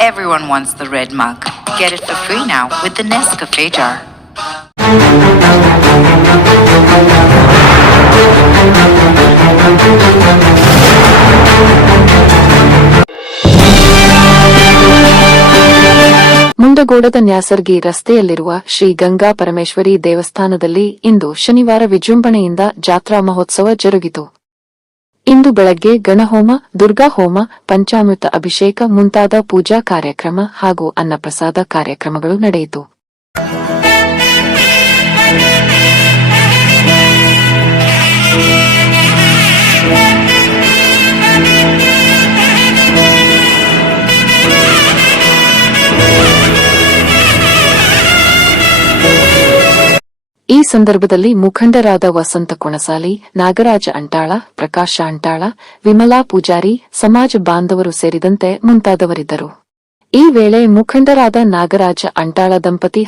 Everyone wants the red mug. Get it for free now with the Nescafe jar. ಮುಂಡಗೋಡದ Nyasargi ರಸ್ತೆಯಲ್ಲಿರುವ ಶ್ರೀ ಗಂಗಾ ಪರಮೇಶ್ವರಿ ದೇವಸ್ಥಾನದಲ್ಲಿ ಇಂದು ಶನಿವಾರ ವಿಜೃಂಭಣೆಯಿಂದ ಜಾತ್ರಾ ಮಹೋತ್ಸವ ಜರುಗಿತು. ಇಂದು ಬೆಳಗ್ಗೆ ಗಣಹೋಮ, ದುರ್ಗಾಹೋಮ, ಪಂಚಾಮೃತ ಅಭಿಷೇಕ ಮುಂತಾದ ಪೂಜಾ ಕಾರ್ಯಕ್ರಮ ಹಾಗೂ ಅನ್ನಪ್ರಸಾದ ಕಾರ್ಯಕ್ರಮಗಳು ನಡೆಯಿತು. ಈ ಸಂದರ್ಭದಲ್ಲಿ ಮುಖಂಡರಾದ ವಸಂತ ಕೊಣಸಾಲಿ, ನಾಗರಾಜ ಅಂಟಾಳ, ಪ್ರಕಾಶ ಅಂಟಾಳ, ವಿಮಲಾ ಪೂಜಾರಿ, ಸಮಾಜ ಬಾಂಧವರು ಸೇರಿದಂತೆ ಮುಂತಾದವರಿದ್ದರು. ಈ ವೇಳೆ ಮುಖಂಡರಾದ ನಾಗರಾಜ ಅಂಟಾಳ ದಂಪತಿ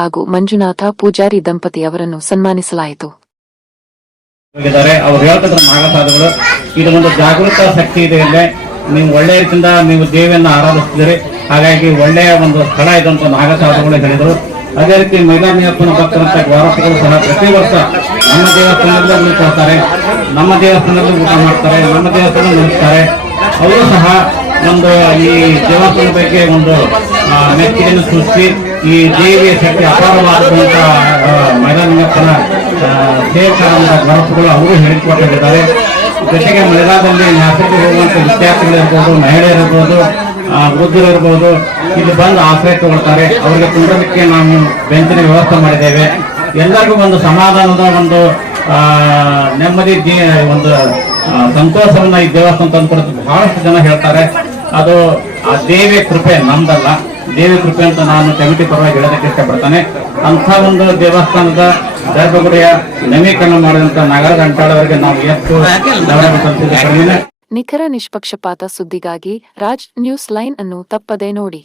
ಹಾಗೂ ಮಂಜುನಾಥ ಪೂಜಾರಿ ದಂಪತಿಯವರನ್ನು ಸನ್ಮಾನಿಸಲಾಯಿತು. ಇದು ಒಂದು ಜಾಗೃತ ಶಕ್ತಿ ಇದೆ. ನೀವು ಒಳ್ಳೆಯ ರೀತಿಯಿಂದ ನೀವು ದೇವಿಯನ್ನು ಆರಾಧಿಸ್ತಿದ್ದೀರಿ. ಹಾಗಾಗಿ ಒಳ್ಳೆಯ ಒಂದು ಸ್ಥಳ ಇದಂತ ನಾಗಸಾಧುಗಳು ಹೇಳಿದರು. ಅದೇ ರೀತಿ ಮೈಲಾರಲಿಂಗಪ್ಪನ ಭಕ್ತರಂತ ವಾರಸುಗಳು ಸಹ ಪ್ರತಿ ವರ್ಷ ನಮ್ಮ ದೇವಸ್ಥಾನದಲ್ಲೇ ಉಳಿತಾರೆ, ನಮ್ಮ ದೇವಸ್ಥಾನದಲ್ಲಿ ಊಟ ಮಾಡ್ತಾರೆ, ನಮ್ಮ ದೇವಸ್ಥಾನ ನಿಲ್ಲಿಸ್ತಾರೆ. ಅವರು ಸಹ ಒಂದು ಈ ದೇವಸ್ಥಾನದ ಬಗ್ಗೆ ಒಂದು ಮೆಚ್ಚುಗೆಯನ್ನು ಸೃಷ್ಟಿ ಈ ದೇವಿಯ ಶಕ್ತಿ ಅಪಾರವಾದಂತ ಮೈಲಾರಲಿಂಗಪ್ಪನ ಸೇವಕರಾದ ವಾರಸುಗಳು ಅವರು ಹೇಳಿಕೊಟ್ಟಿದ್ದಾರೆ. ಜೊತೆಗೆ ಮಳೆಗಾಲದಲ್ಲಿ ನ್ಯಾಸಕ್ಕೆ ಹೋಗುವಂತ ವಿದ್ಯಾರ್ಥಿಗಳಿರ್ಬೋದು, ಮಹಿಳೆಯರಿರ್ಬೋದು, ವೃದ್ಧರಿರ್ಬೋದು, ಇಲ್ಲಿ ಬಂದು ಆಶ್ರಯ ತಗೊಳ್ತಾರೆ. ಅವರಿಗೆ ಕುಂಡ್ರಲಿಕ್ಕೆ ನಾವು ಬೆಂಚಿನ ವ್ಯವಸ್ಥೆ ಮಾಡಿದ್ದೇವೆ. ಎಲ್ಲರಿಗೂ ಒಂದು ಸಮಾಧಾನದ ಒಂದು ನೆಮ್ಮದಿ ಒಂದು ಸಂತೋಷವನ್ನ ಈ ದೇವಸ್ಥಾನ ತಂದುಕೊಡುತ್ತೆ. ಬಹಳಷ್ಟು ಜನ ಹೇಳ್ತಾರೆ ಅದು ಆ ದೇವಿಯ ಕೃಪೆ, ನಮ್ದಲ್ಲ, ದೇವಿ ಕೃಪೆ ಅಂತ ನಾನು ಕಮಿಟಿ ಪರವಾಗಿ ಹೇಳೋದಕ್ಕೆ ಇಷ್ಟಪಡ್ತಾನೆ. ಅಂಥ ಒಂದು ದೇವಸ್ಥಾನದ ಗರ್ಭಗುಡಿಯ ನವೀಕರಣ ಮಾಡಿದಂತ ನಾಗರಾಜ ಅಂಟಾಳ ಅವರಿಗೆ ನಾವು ಎಷ್ಟು ನಿಖರ ನಿಷ್ಪಕ್ಷಪಾತ ಸುದ್ದಿಗಾಗಿ ರಾಜ್ ನ್ಯೂಸ್ ಲೈನ್ ಅನ್ನು ತಪ್ಪದೇ ನೋಡಿ.